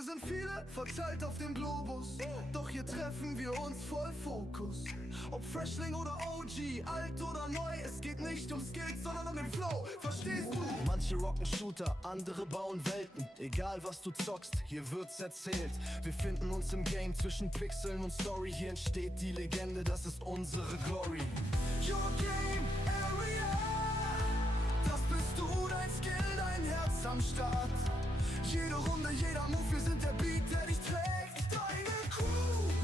Wir sind viele, verteilt auf dem Globus, doch hier treffen wir uns voll Fokus. Ob Freshling oder OG, alt oder neu, es geht nicht um Skills, sondern um den Flow, verstehst du? Manche rocken Shooter, andere bauen Welten. Egal was du zockst, hier wird's erzählt. Wir finden uns im Game zwischen Pixeln und Story. Hier entsteht die Legende, das ist unsere Glory. Yourgamearea, das bist du, dein Skill, dein Herz am Start. Jede Runde, jeder Move, wir sind der Beat, der dich trägt. Deine Crew,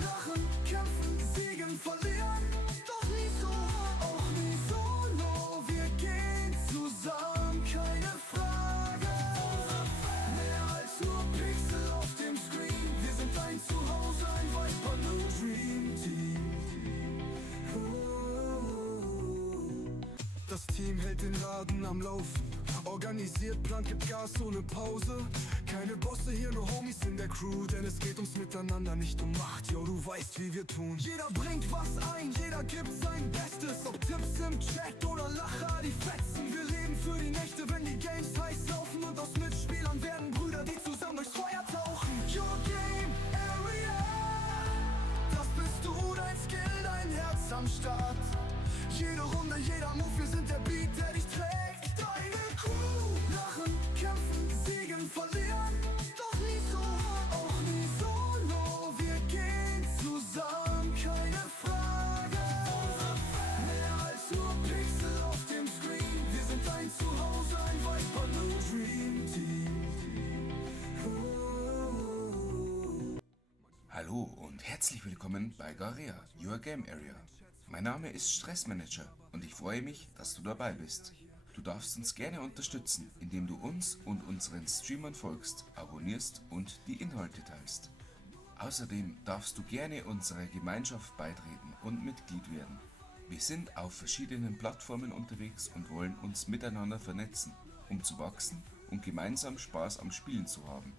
lachen, kämpfen, siegen, verlieren. Doch nie so, auch nie solo. Wir gehen zusammen, keine Frage. Mehr als nur Pixel auf dem Screen. Wir sind dein Zuhause, ein Viper New Dream Team. Das Team hält den Laden am Laufen. Organisiert, plant, gibt Gas ohne Pause. Keine Bosse hier, nur Homies in der Crew. Denn es geht ums Miteinander, nicht um Macht. Yo, du weißt, wie wir tun. Jeder bringt was ein, jeder gibt sein Bestes. Ob Tipps im Chat oder Lacher, die fetzen. Wir leben für die Nächte, wenn die Games heiß laufen. Und aus Mitspielern werden Brüder, die zusammen durchs Feuer tauchen. Yourgamearea, das bist du, dein Skill, dein Herz am Start. Jede Runde, jeder Move, wir sind der Beat, der dich trägt. Deine Crew, lachen, kämpfen, siegen, verlieren. Doch nie so, auch nie solo. Wir gehen zusammen, keine Frage. Mehr als nur Pixel auf dem Screen. Wir sind dein Zuhause, ein Viper New Dream Team. Hallo und herzlich willkommen bei GAREA, Yourgamearea. Mein Name ist Stressmanager und ich freue mich, dass du dabei bist. Du darfst uns gerne unterstützen, indem du uns und unseren Streamern folgst, abonnierst und die Inhalte teilst. Außerdem darfst du gerne unserer Gemeinschaft beitreten und Mitglied werden. Wir sind auf verschiedenen Plattformen unterwegs und wollen uns miteinander vernetzen, um zu wachsen und gemeinsam Spaß am Spielen zu haben.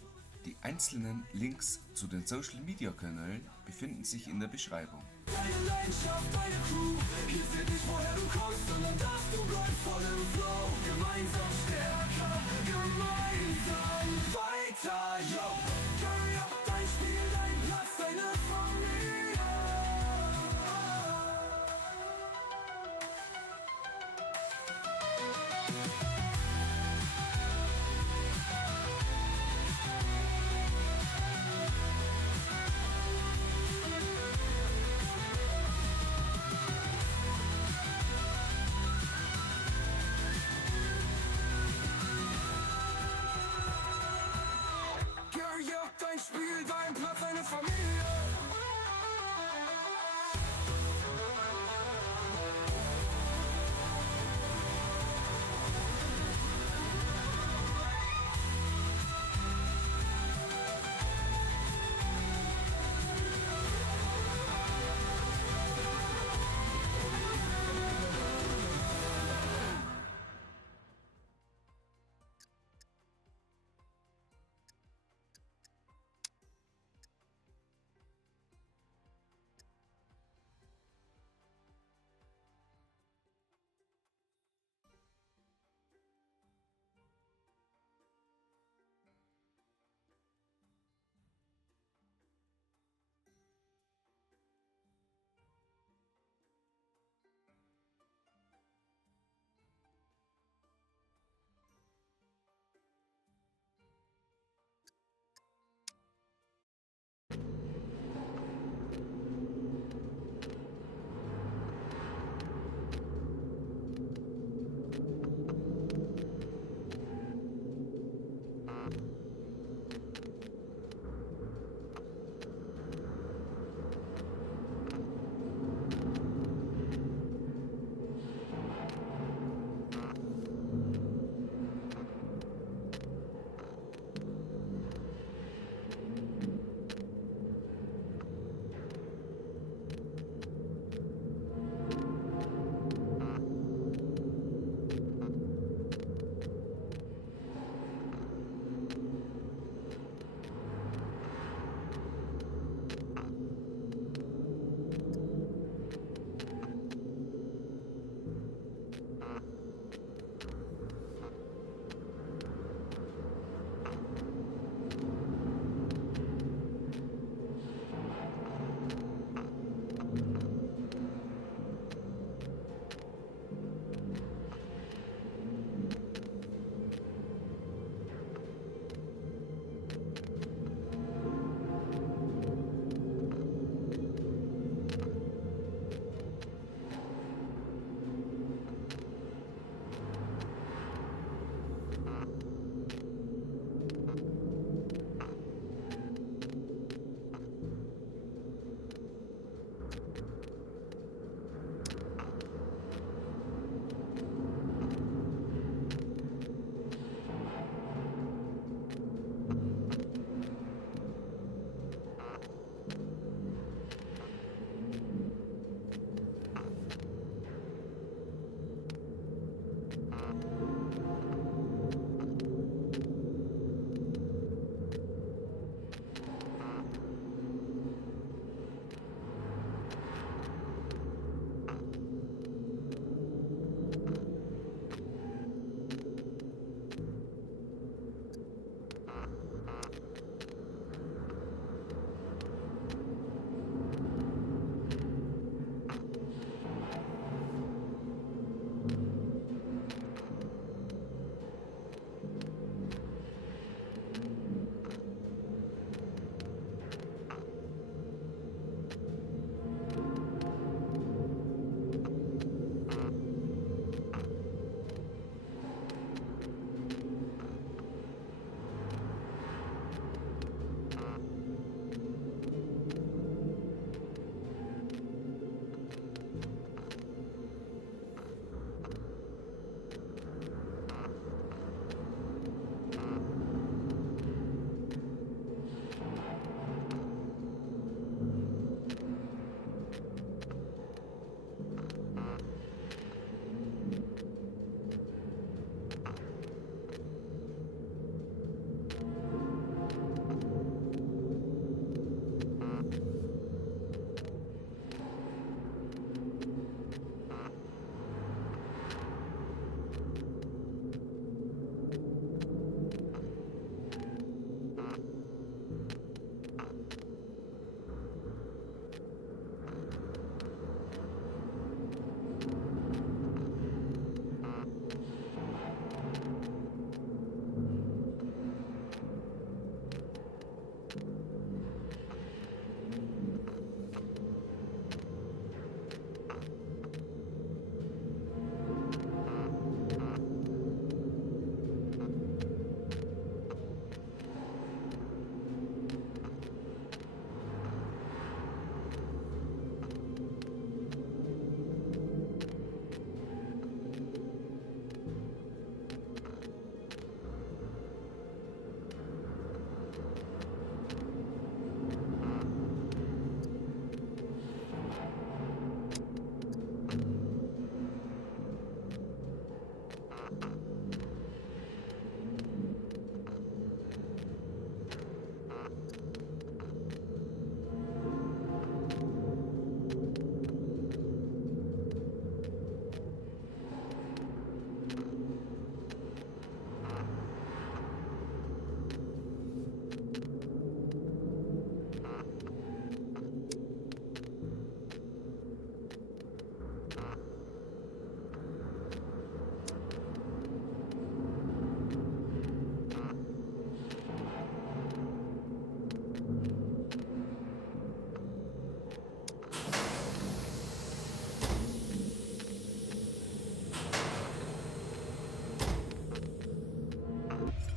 Die einzelnen Links zu den Social Media Kanälen befinden sich in der Beschreibung. Deine Leidenschaft, deine Crew, hier zählt nicht woher du kommst, sondern dass du bleibst voll im Flow. Gemeinsam stärker, gemeinsam weiter, yo. Hurry up, dein Spiel, dein Platz, deine Familie.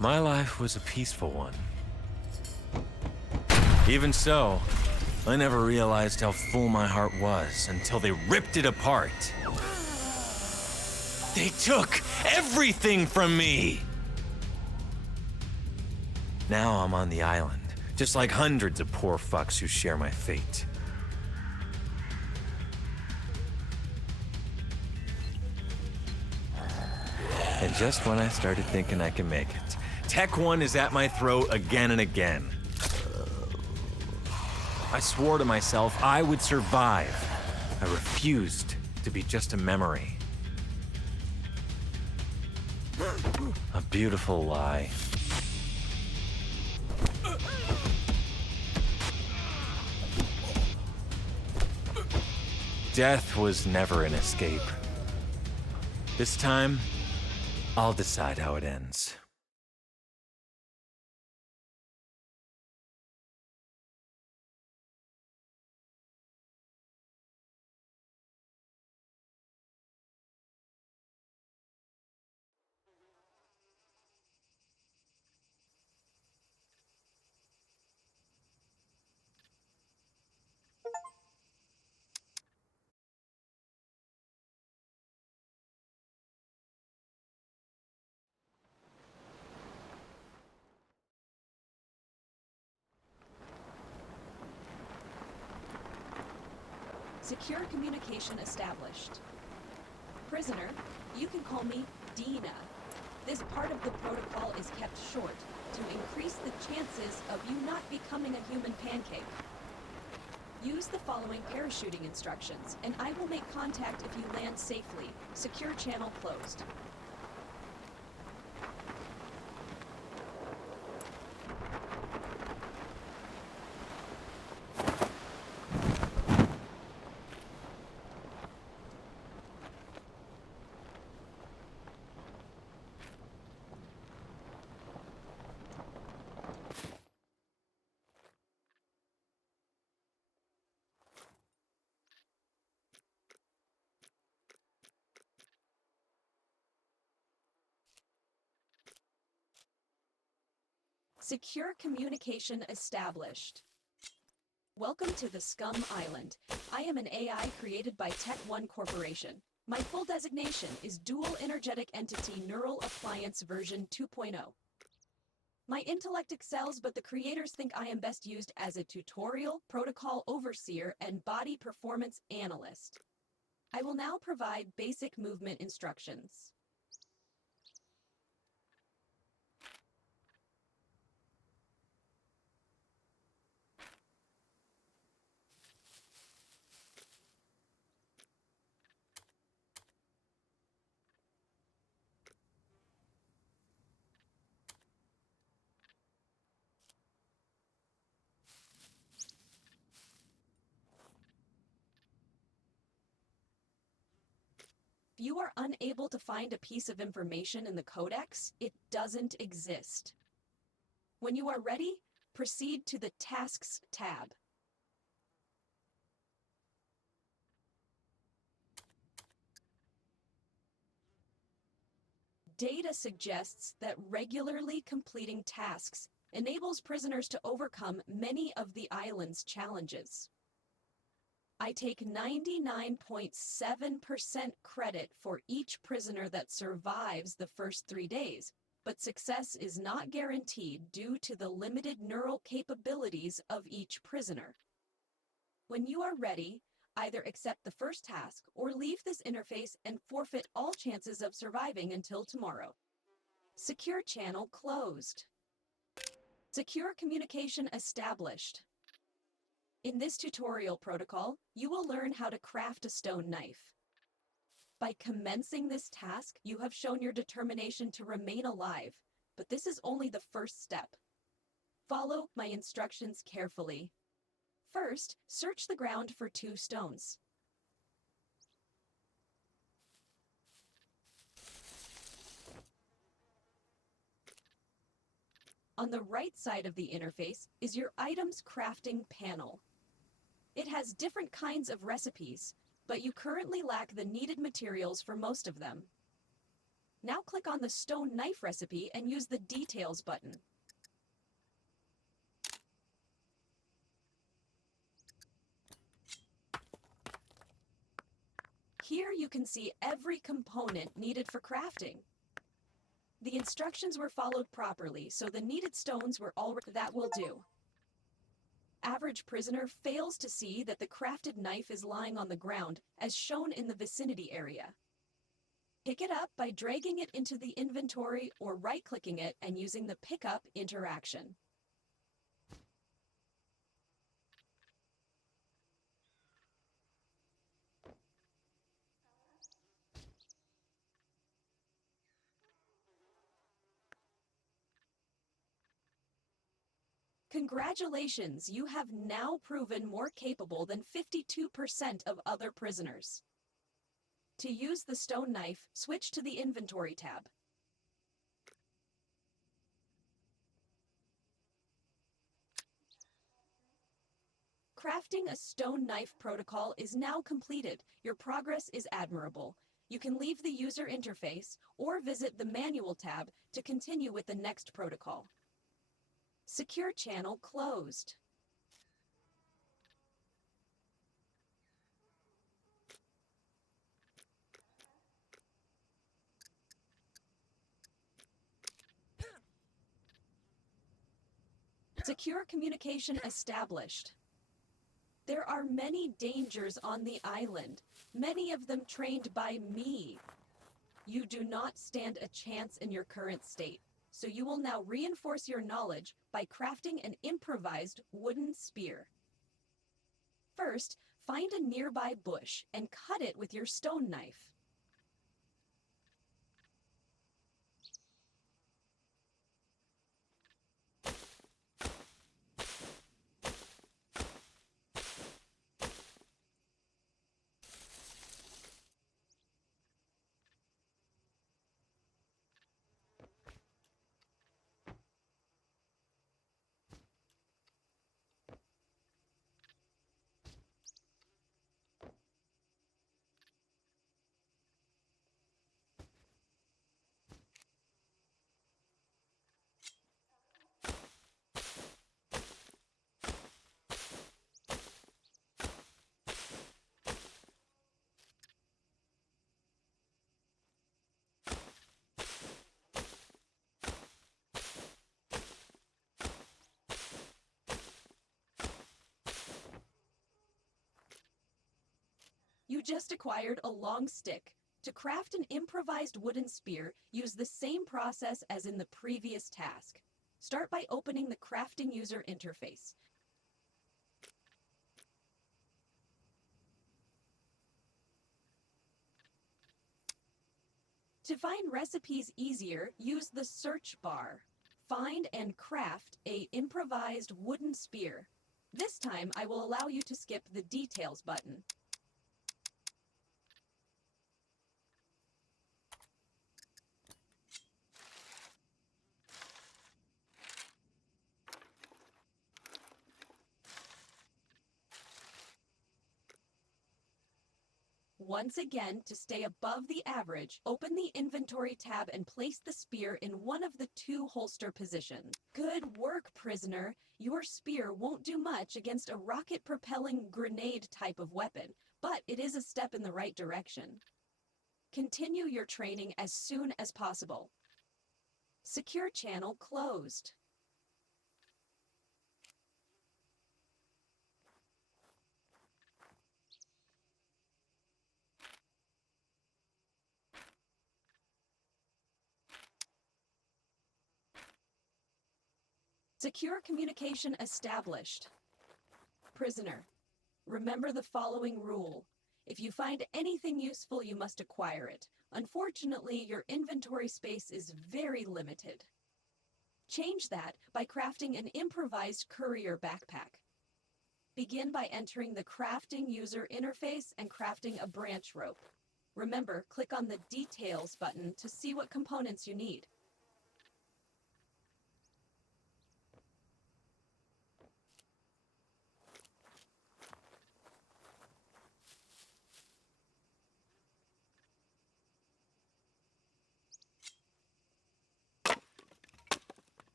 My life was a peaceful one. Even so, I never realized how full my heart was until they ripped it apart. They took everything from me! Now I'm on the island, just like hundreds of poor fucks who share my fate. And just when I started thinking I can make it, Tech 1 is at my throat again and again. I swore to myself I would survive. I refused to be just a memory. A beautiful lie. Death was never an escape. This time, I'll decide how it ends. Secure communication established. Prisoner, you can call me Dina. This part of the protocol is kept short to increase the chances of you not becoming a human pancake. Use the following parachuting instructions, and I will make contact if you land safely. Secure channel closed. Secure communication established. Welcome to the Scum Island. I am an AI created by Tech 1 Corporation. My full designation is Dual Energetic Entity Neural Appliance version 2.0. My intellect excels, but the creators think I am best used as a tutorial, protocol overseer, and body performance analyst. I will now provide basic movement instructions. If you are unable to find a piece of information in the codex, it doesn't exist. When you are ready, proceed to the Tasks tab. Data suggests that regularly completing tasks enables prisoners to overcome many of the island's challenges. I take 99.7% credit for each prisoner that survives the first 3 days, but success is not guaranteed due to the limited neural capabilities of each prisoner. When you are ready, either accept the first task or leave this interface and forfeit all chances of surviving until tomorrow. Secure channel closed. Secure communication established. In this tutorial protocol, you will learn how to craft a stone knife. By commencing this task, you have shown your determination to remain alive, but this is only the first step. Follow my instructions carefully. First, search the ground for 2 stones. On the right side of the interface is your items crafting panel. It has different kinds of recipes, but you currently lack the needed materials for most of them. Now click on the stone knife recipe and use the Details button. Here you can see every component needed for crafting. The instructions were followed properly, so the needed stones were already. That will do. Average prisoner fails to see that the crafted knife is lying on the ground, as shown in the vicinity area. Pick it up by dragging it into the inventory or right-clicking it and using the pickup interaction. Congratulations, you have now proven more capable than 52% of other prisoners. To use the stone knife, switch to the Inventory tab. Crafting a stone knife protocol is now completed. Your progress is admirable. You can leave the user interface or visit the Manual tab to continue with the next protocol. Secure channel closed. Secure communication established. There are many dangers on the island, many of them trained by me. You do not stand a chance in your current state, so you will now reinforce your knowledge by crafting an improvised wooden spear. First, find a nearby bush and cut it with your stone knife. You just acquired a long stick. To craft an improvised wooden spear, use the same process as in the previous task. Start by opening the crafting user interface. To find recipes easier, use the search bar. Find and craft an improvised wooden spear. This time, I will allow you to skip the Details button. Once again, to stay above the average, open the Inventory tab and place the spear in one of the two holster positions. Good work, prisoner. Your spear won't do much against a rocket-propelling grenade type of weapon, but it is a step in the right direction. Continue your training as soon as possible. Secure channel closed. Secure communication established. Prisoner, remember the following rule. If you find anything useful, you must acquire it. Unfortunately, your inventory space is very limited. Change that by crafting an improvised courier backpack. Begin by entering the crafting user interface and crafting a branch rope. Remember, click on the Details button to see what components you need.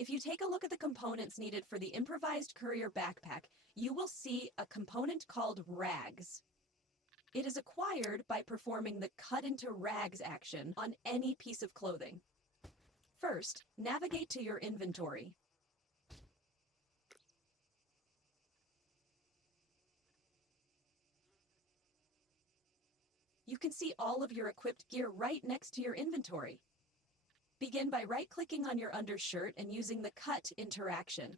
If you take a look at the components needed for the improvised courier backpack, you will see a component called rags. It is acquired by performing the cut into rags action on any piece of clothing. First, navigate to your inventory. You can see all of your equipped gear right next to your inventory. Begin by right-clicking on your undershirt and using the cut interaction.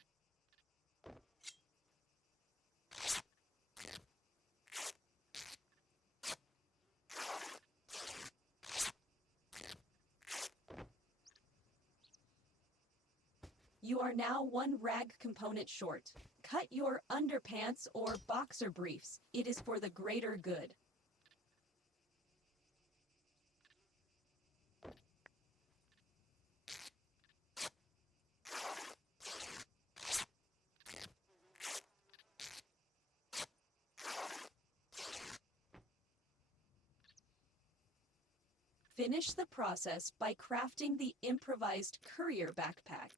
You are now one rag component short. Cut your underpants or boxer briefs. It is for the greater good. Finish the process by crafting the improvised courier backpack.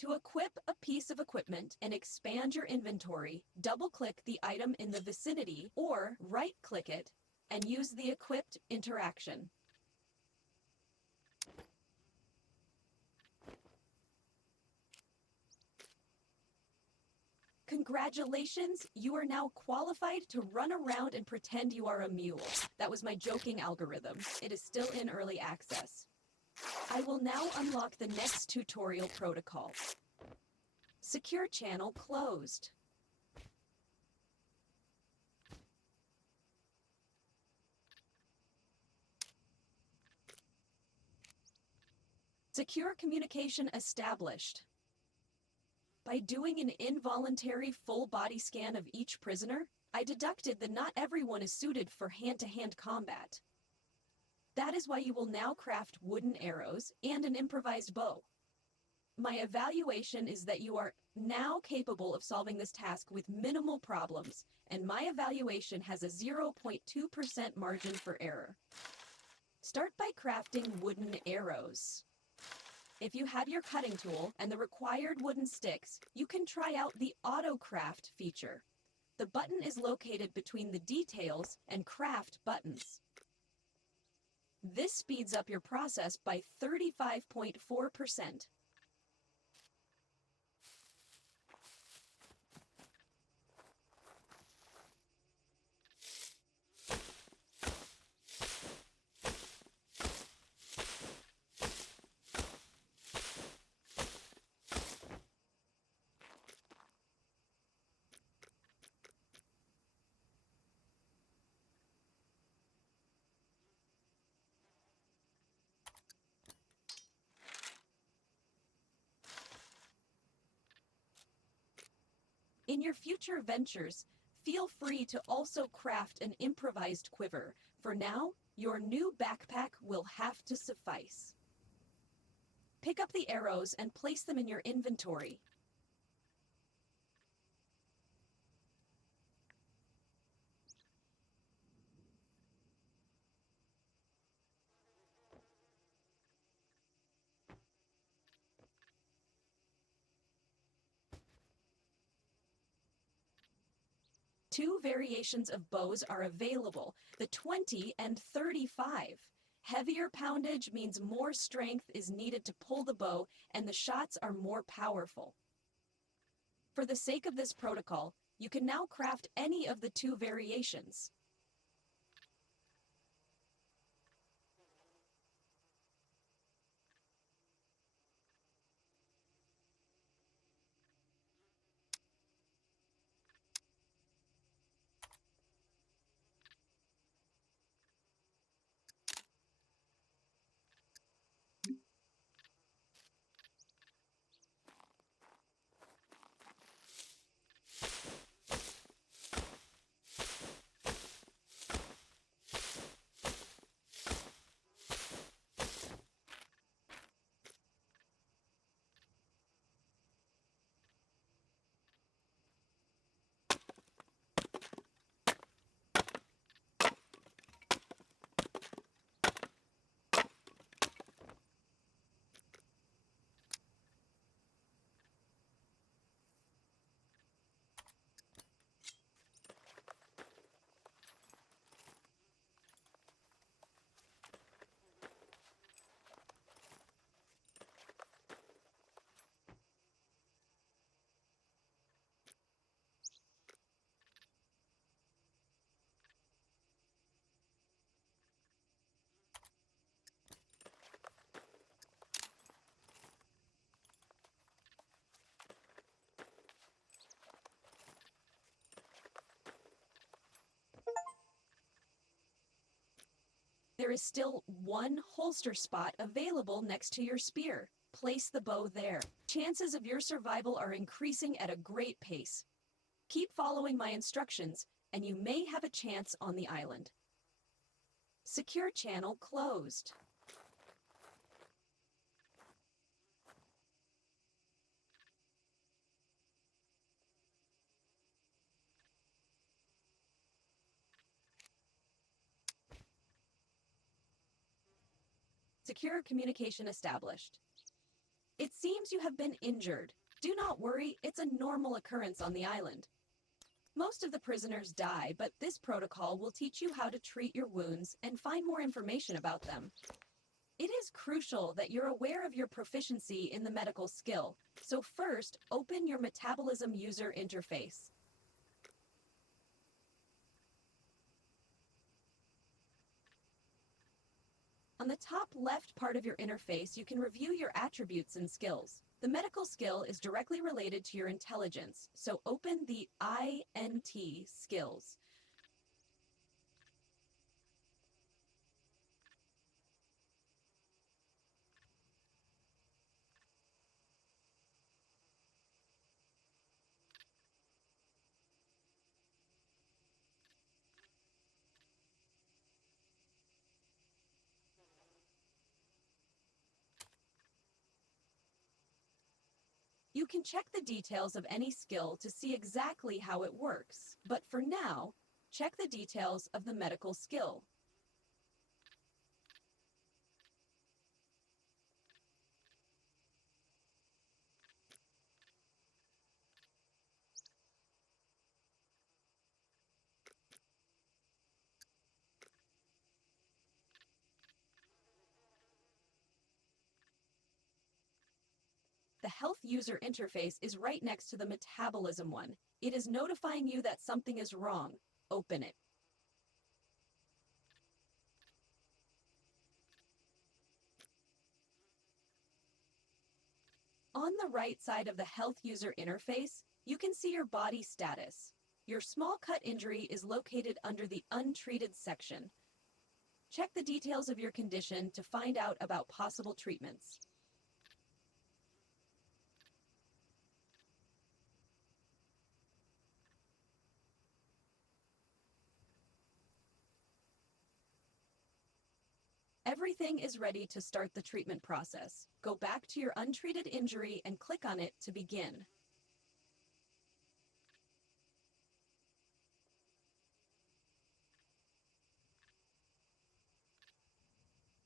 To equip a piece of equipment and expand your inventory, double-click the item in the vicinity or right-click it and use the equipped interaction. Congratulations, you are now qualified to run around and pretend you are a mule. That was my joking algorithm. It is still in early access. I will now unlock the next tutorial protocol. Secure channel closed. Secure communication established. By doing an involuntary full body scan of each prisoner, I deducted that not everyone is suited for hand-to-hand combat. That is why you will now craft wooden arrows and an improvised bow. My evaluation is that you are now capable of solving this task with minimal problems, and my evaluation has a 0.2% margin for error. Start by crafting wooden arrows. If you have your cutting tool and the required wooden sticks, you can try out the Auto Craft feature. The button is located between the Details and Craft buttons. This speeds up your process by 35.4%. In your future ventures, feel free to also craft an improvised quiver. For now, your new backpack will have to suffice. Pick up the arrows and place them in your inventory. Two variations of bows are available, the 20 and 35. Heavier poundage means more strength is needed to pull the bow, and the shots are more powerful. For the sake of this protocol, you can now craft any of the two variations. There is still one holster spot available next to your spear. Place the bow there. Chances of your survival are increasing at a great pace. Keep following my instructions, and you may have a chance on the island. Secure channel closed. Secure communication established. It seems you have been injured. Do not worry, it's a normal occurrence on the island. Most of the prisoners die, but this protocol will teach you how to treat your wounds and find more information about them. It is crucial that you're aware of your proficiency in the medical skill, so first, open your metabolism user interface. On the top left part of your interface, you can review your attributes and skills. The medical skill is directly related to your intelligence, so open the INT skills. You can check the details of any skill to see exactly how it works, but for now, check the details of the medical skill. The health user interface is right next to the metabolism one. It is notifying you that something is wrong. Open it. On the right side of the health user interface, you can see your body status. Your small cut injury is located under the untreated section. Check the details of your condition to find out about possible treatments. Everything is ready to start the treatment process. Go back to your untreated injury and click on it to begin.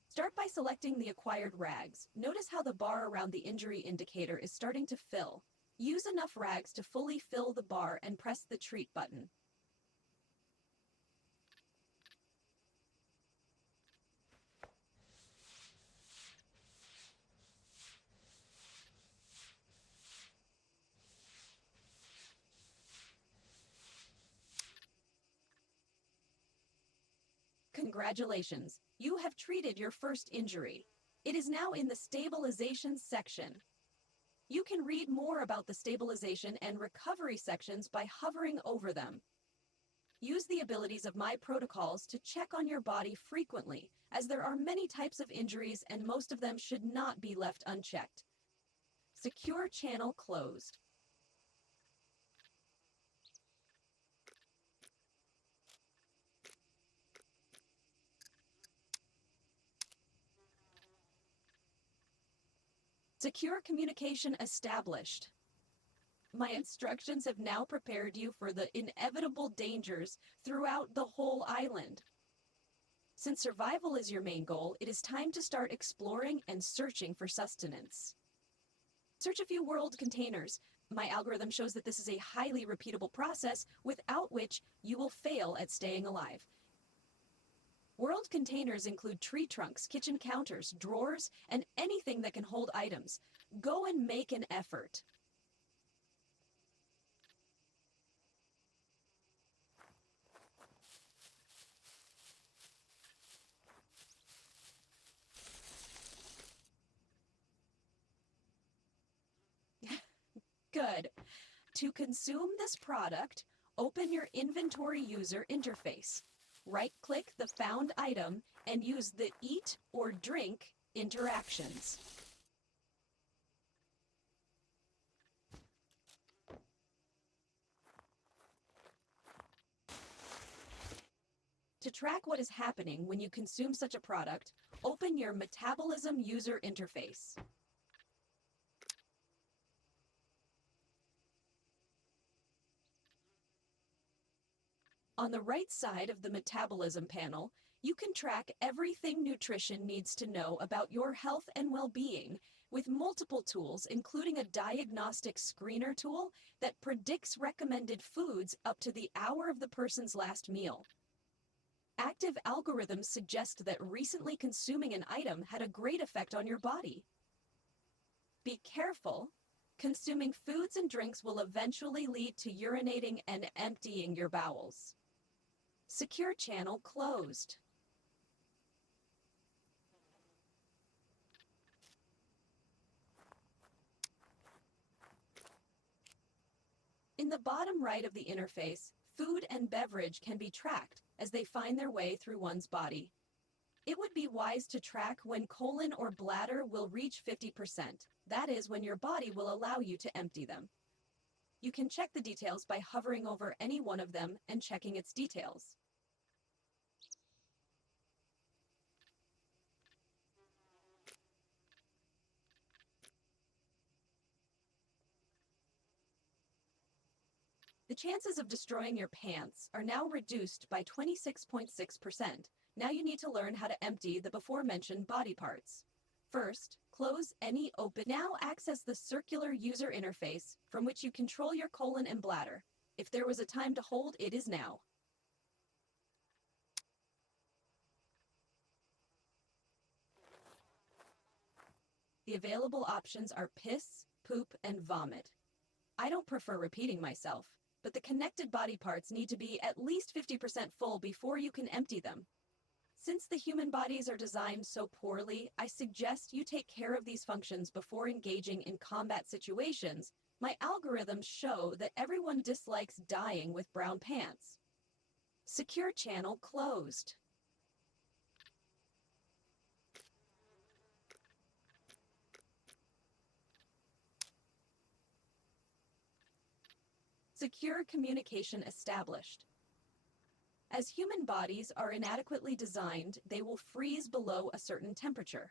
Start by selecting the acquired rags. Notice how the bar around the injury indicator is starting to fill. Use enough rags to fully fill the bar and press the treat button. Congratulations, you have treated your first injury. It is now in the stabilization section. You can read more about the stabilization and recovery sections by hovering over them. Use the abilities of my protocols to check on your body frequently, as there are many types of injuries and most of them should not be left unchecked. Secure channel closed. Secure communication established. My instructions have now prepared you for the inevitable dangers throughout the whole island. Since survival is your main goal, it is time to start exploring and searching for sustenance. Search a few world containers. My algorithm shows that this is a highly repeatable process without which you will fail at staying alive. World containers include tree trunks, kitchen counters, drawers, and anything that can hold items. Go and make an effort. Good. To consume this product, open your inventory user interface. Right-click the found item and use the Eat or Drink interactions. To track what is happening when you consume such a product, open your Metabolism user interface. On the right side of the Metabolism panel, you can track everything nutrition needs to know about your health and well-being with multiple tools, including a diagnostic screener tool that predicts recommended foods up to the hour of the person's last meal. Active algorithms suggest that recently consuming an item had a great effect on your body. Be careful. Consuming foods and drinks will eventually lead to urinating and emptying your bowels. Secure channel closed. In the bottom right of the interface, food and beverage can be tracked as they find their way through one's body. It would be wise to track when colon or bladder will reach 50%. That is when your body will allow you to empty them. You can check the details by hovering over any one of them and checking its details. The chances of destroying your pants are now reduced by 26.6%. Now you need to learn how to empty the before-mentioned body parts. First, close any open. Now access the circular user interface from which you control your colon and bladder. If there was a time to hold, it is now. The available options are piss, poop, and vomit. I don't prefer repeating myself, but the connected body parts need to be at least 50% full before you can empty them. Since the human bodies are designed so poorly, I suggest you take care of these functions before engaging in combat situations. My algorithms show that everyone dislikes dying with brown pants. Secure channel closed. Secure communication established. As human bodies are inadequately designed, they will freeze below a certain temperature.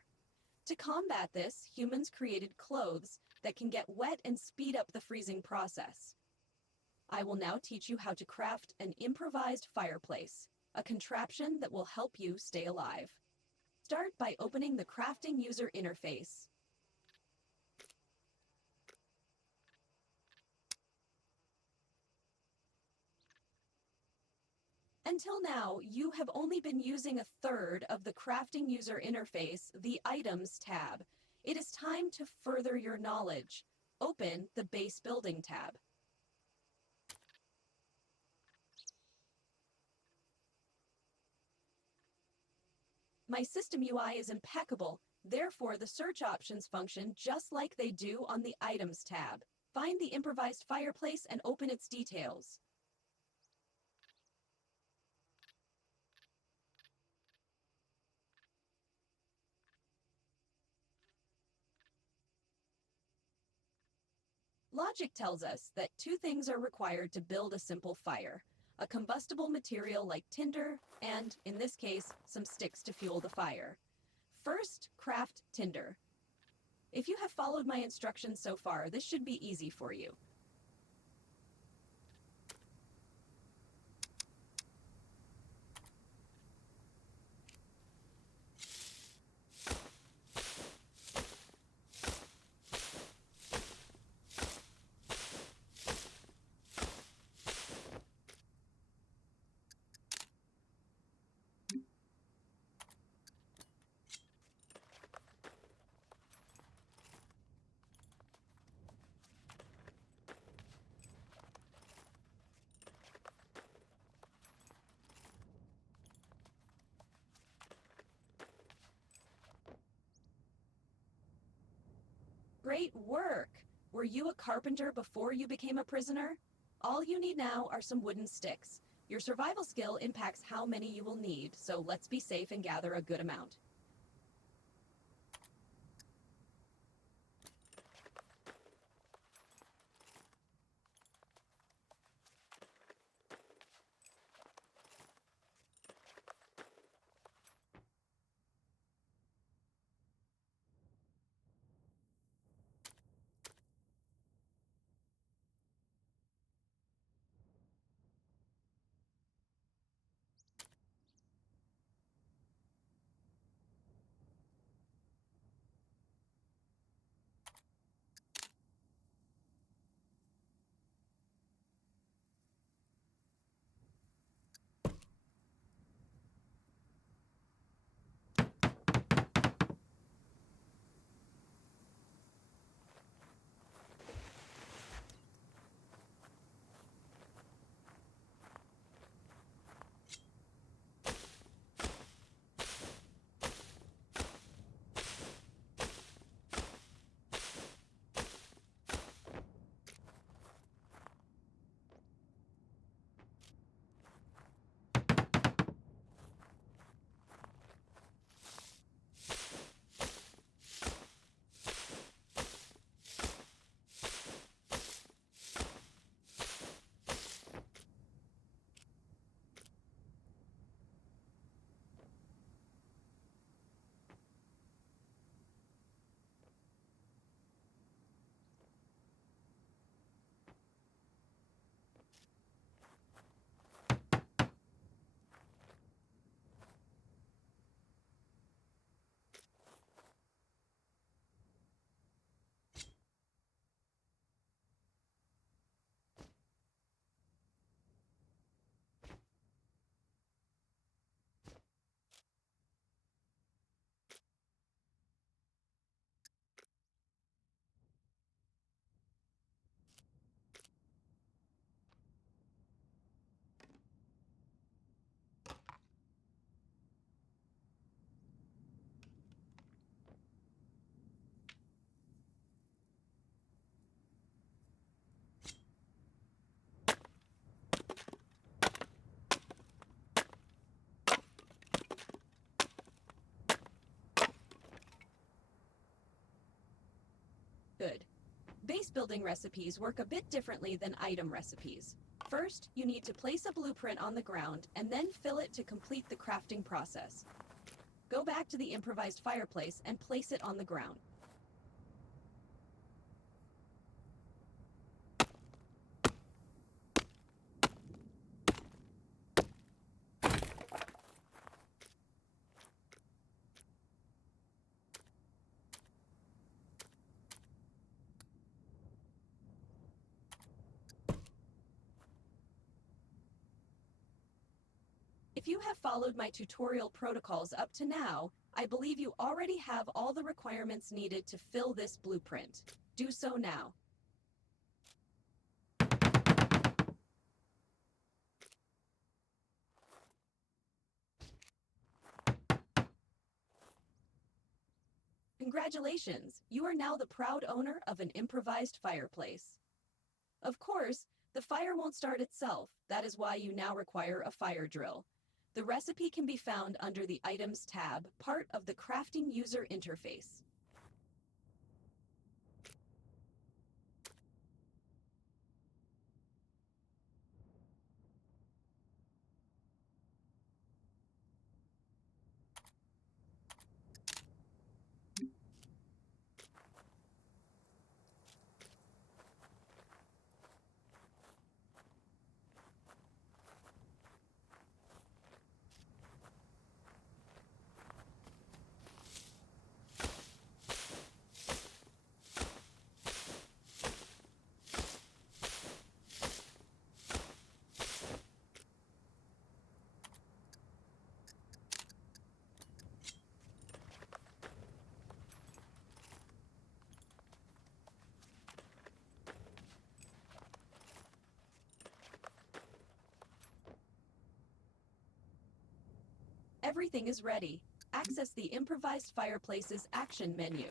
To combat this, humans created clothes that can get wet and speed up the freezing process. I will now teach you how to craft an improvised fireplace, a contraption that will help you stay alive. Start by opening the crafting user interface. Until now, you have only been using a third of the crafting user interface, the Items tab. It is time to further your knowledge. Open the Base Building tab. My system UI is impeccable, therefore the search options function just like they do on the Items tab. Find the improvised fireplace and open its details. Logic tells us that two things are required to build a simple fire: a combustible material like tinder, and, in this case, some sticks to fuel the fire. First, craft tinder. If you have followed my instructions so far, this should be easy for you. Great work! Were you a carpenter before you became a prisoner? All you need now are some wooden sticks. Your survival skill impacts how many you will need, so let's be safe and gather a good amount. Good. Base building recipes work a bit differently than item recipes. First, you need to place a blueprint on the ground and then fill it to complete the crafting process. Go back to the improvised fireplace and place it on the ground. If you have followed my tutorial protocols up to now, I believe you already have all the requirements needed to fill this blueprint. Do so now. Congratulations! You are now the proud owner of an improvised fireplace. Of course, the fire won't start itself. That is why you now require a fire drill. The recipe can be found under the Items tab, part of the Crafting User Interface. Everything is ready. Access the Improvised Fireplace's action menu.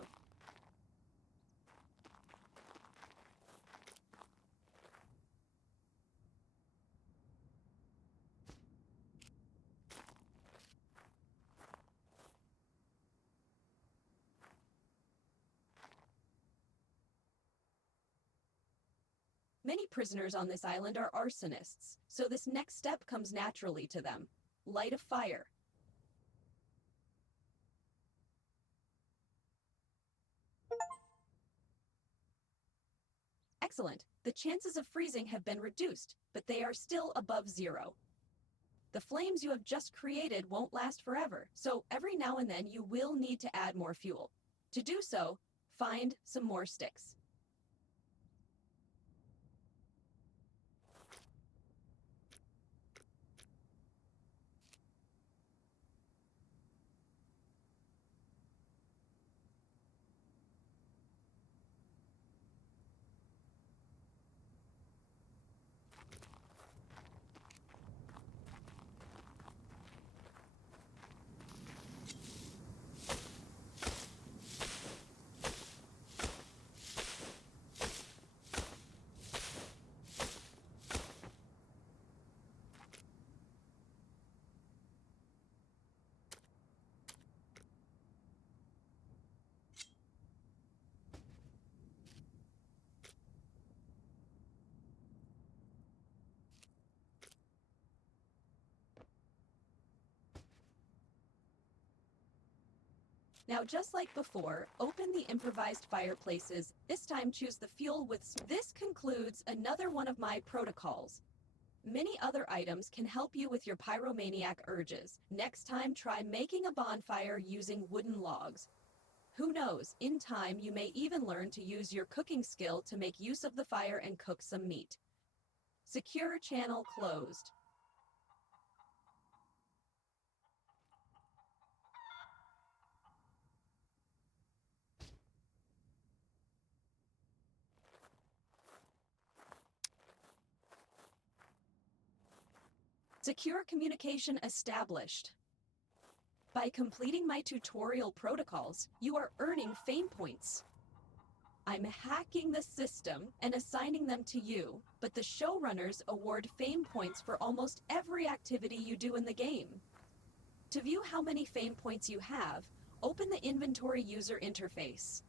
Many prisoners on this island are arsonists, so this next step comes naturally to them. Light a fire. Excellent. The chances of freezing have been reduced, but they are still above 0. The flames you have just created won't last forever, so every now and then you will need to add more fuel. To do so, find some more sticks. Now, just like before, open the improvised fireplaces. This time choose the fuel with... This concludes another one of my protocols. Many other items can help you with your pyromaniac urges. Next time, try making a bonfire using wooden logs. Who knows, in time you may even learn to use your cooking skill to make use of the fire and cook some meat. Secure channel closed. Secure communication established. By completing my tutorial protocols, you are earning fame points. I'm hacking the system and assigning them to you, but the showrunners award fame points for almost every activity you do in the game. To view how many fame points you have, open the inventory user interface.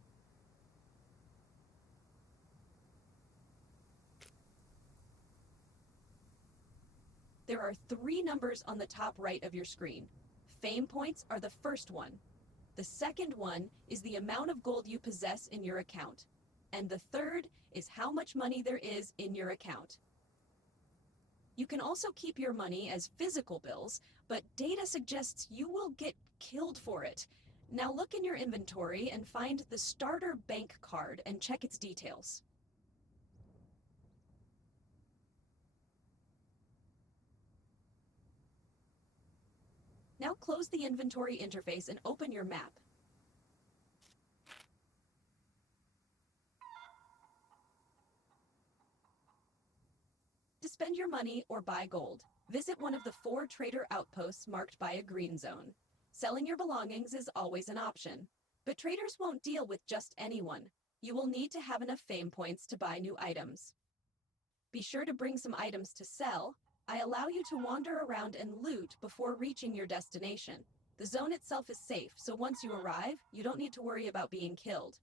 There are 3 numbers on the top right of your screen. Fame points are the first one. The second one is the amount of gold you possess in your account. And the third is how much money there is in your account. You can also keep your money as physical bills, but data suggests you will get killed for it. Now look in your inventory and find the starter bank card and check its details. Now close the inventory interface and open your map. To spend your money or buy gold, visit one of the 4 trader outposts marked by a green zone. Selling your belongings is always an option, but traders won't deal with just anyone. You will need to have enough fame points to buy new items. Be sure to bring some items to sell. I allow you to wander around and loot before reaching your destination. The zone itself is safe, so once you arrive, you don't need to worry about being killed.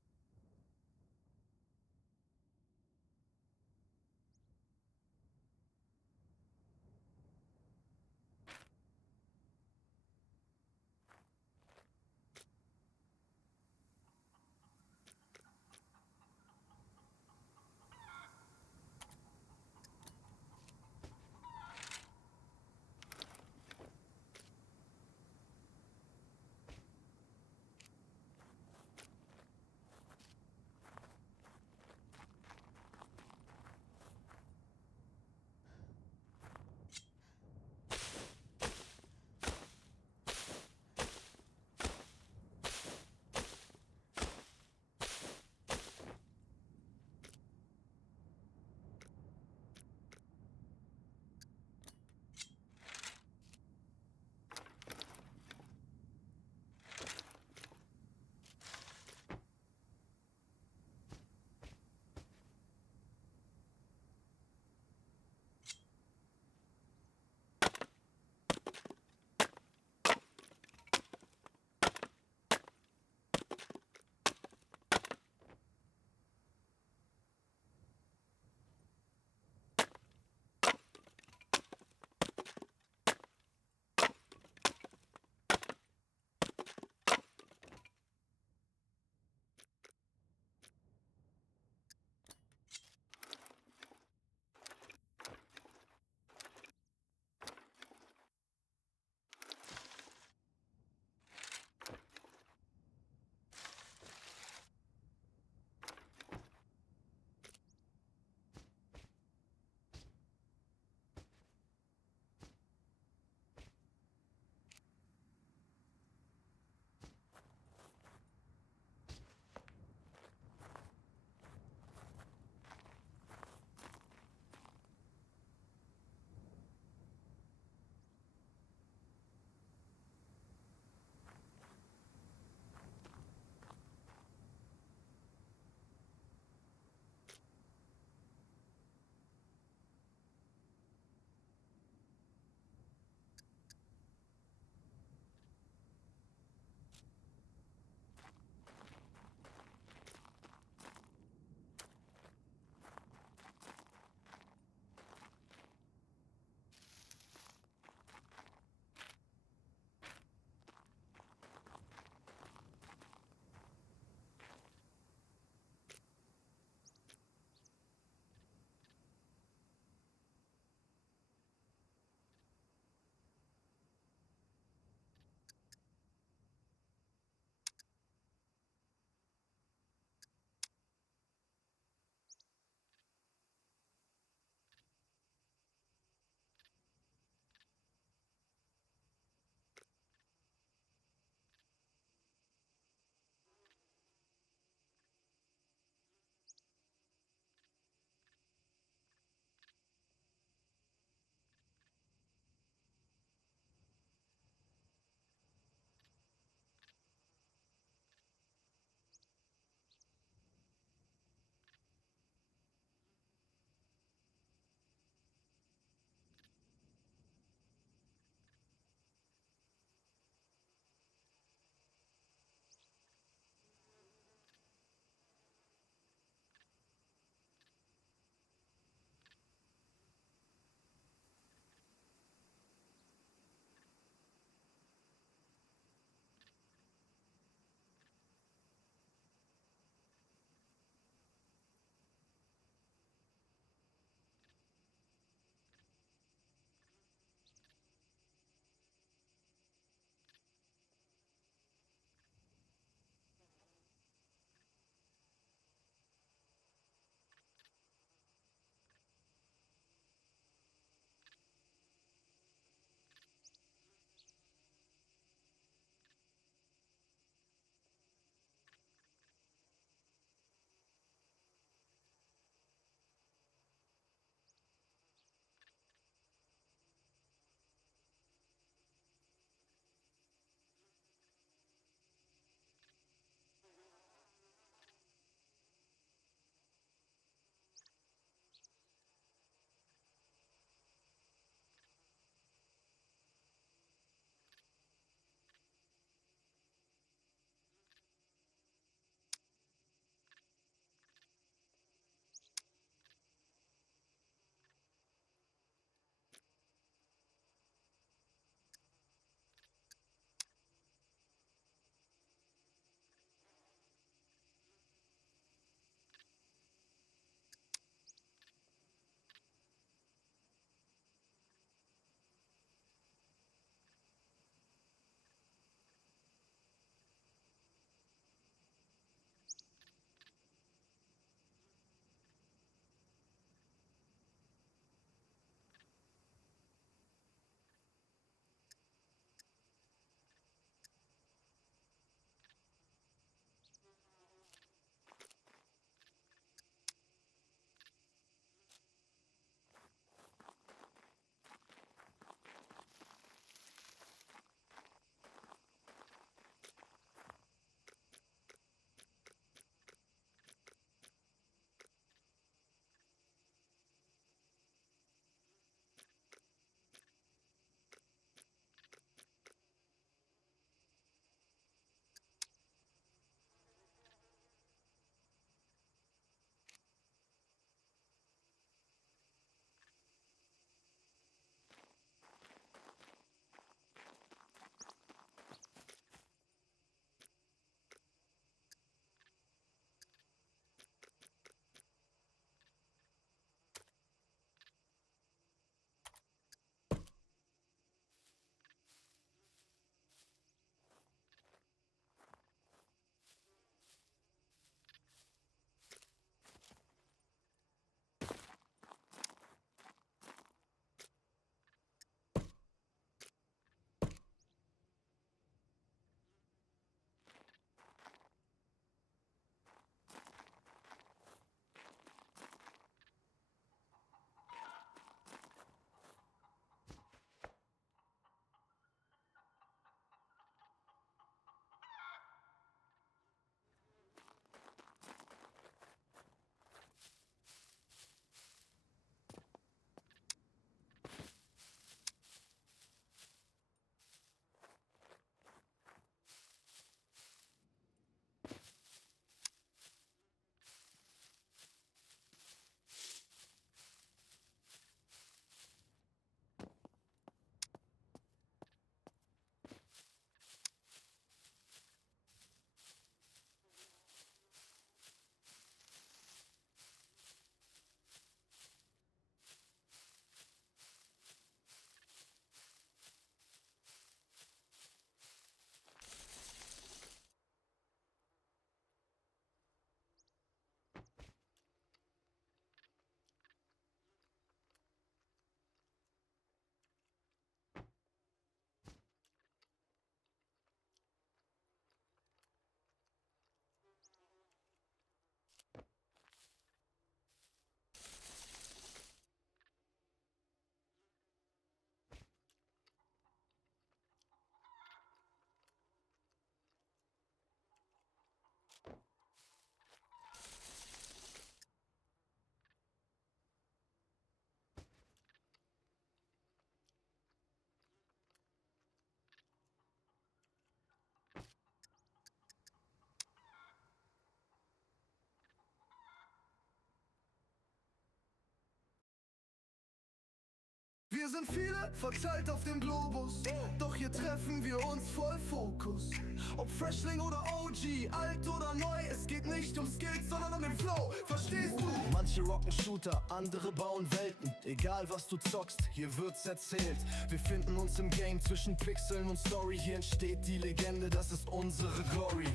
Wir sind viele, verteilt auf dem Globus. Doch hier treffen wir uns voll Fokus. Ob Freshling oder OG, alt oder neu, es geht nicht um Skills, sondern um den Flow. Verstehst du? Manche rocken Shooter, andere bauen Welten. Egal was du zockst, hier wird's erzählt. Wir finden uns im Game zwischen Pixeln und Story. Hier entsteht die Legende, das ist unsere Glory.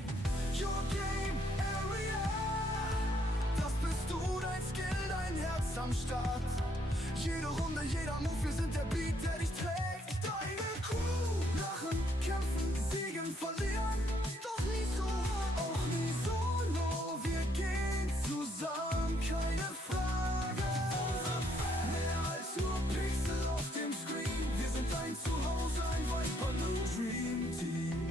Yourgamearea, das bist du, dein Skill, dein Herz am Start. Jede Runde, jeder Move, wir sind der Beat, der dich trägt. Deine Crew, lachen, kämpfen, siegen, verlieren. Doch nie so, auch nie solo. Wir gehen zusammen, keine Frage. Mehr als nur Pixel auf dem Screen. Wir sind ein Zuhause, ein Viper, no Dream Team.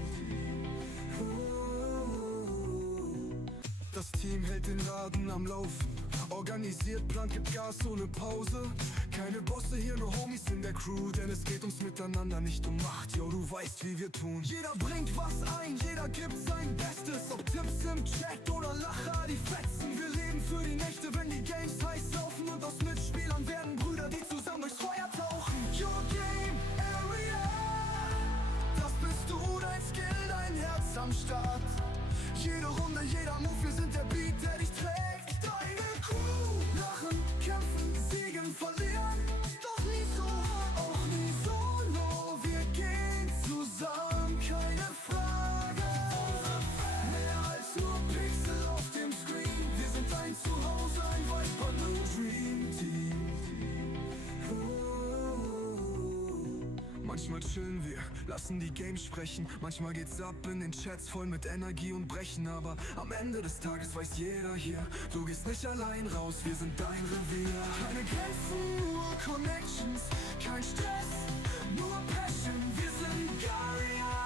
Das Team hält den Laden am Laufen. Organisiert, Plan gibt Gas ohne Pause. Keine Bosse hier, nur Homies in der Crew. Denn es geht ums Miteinander, nicht um Macht. Yo, du weißt, wie wir tun. Jeder bringt was ein, jeder gibt sein Bestes. Ob Tipps im Chat oder Lacher, die fetzen. Wir leben für die Nächte, wenn die Games heiß laufen. Und aus Mitspielern werden Brüder, die zusammen durchs Feuer tauchen. Yourgamearea, das bist du, dein Skill, dein Herz am Start. Jede Runde, jeder Move, wir sind der Beat, der dich trägt. Deine Crew, lachen, kämpfen, siegen, verlieren. Doch nie so, auch nie solo. Wir gehen zusammen, keine Frage. Mehr als nur Pixel auf dem Screen. Wir sind ein Zuhause, ein Viper, no Dream Team. Manchmal chillen wir, lassen die Games sprechen. Manchmal geht's ab in den Chats voll mit Energie und Brechen. Aber am Ende des Tages weiß jeder hier, du gehst nicht allein raus, wir sind dein Revier. Keine Grenzen, nur Connections, kein Stress, nur Passion. Wir sind GAREA.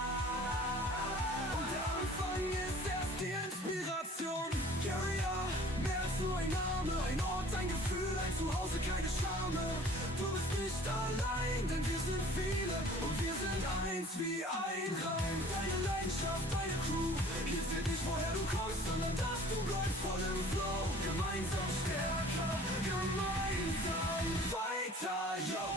Und der Anfang ist erst die Inspiration. GAREA, mehr als nur ein Name, ein Ort, ein Gefühl, ein Zuhause, keine Schame. Du bist nicht allein, denn wir sind viele und wir sind eins wie ein Reim. Deine Leidenschaft, deine Crew, hier zählt nicht woher du kommst, sondern dass du bleibst voll im Flow. Gemeinsam stärker, gemeinsam weiter, yo.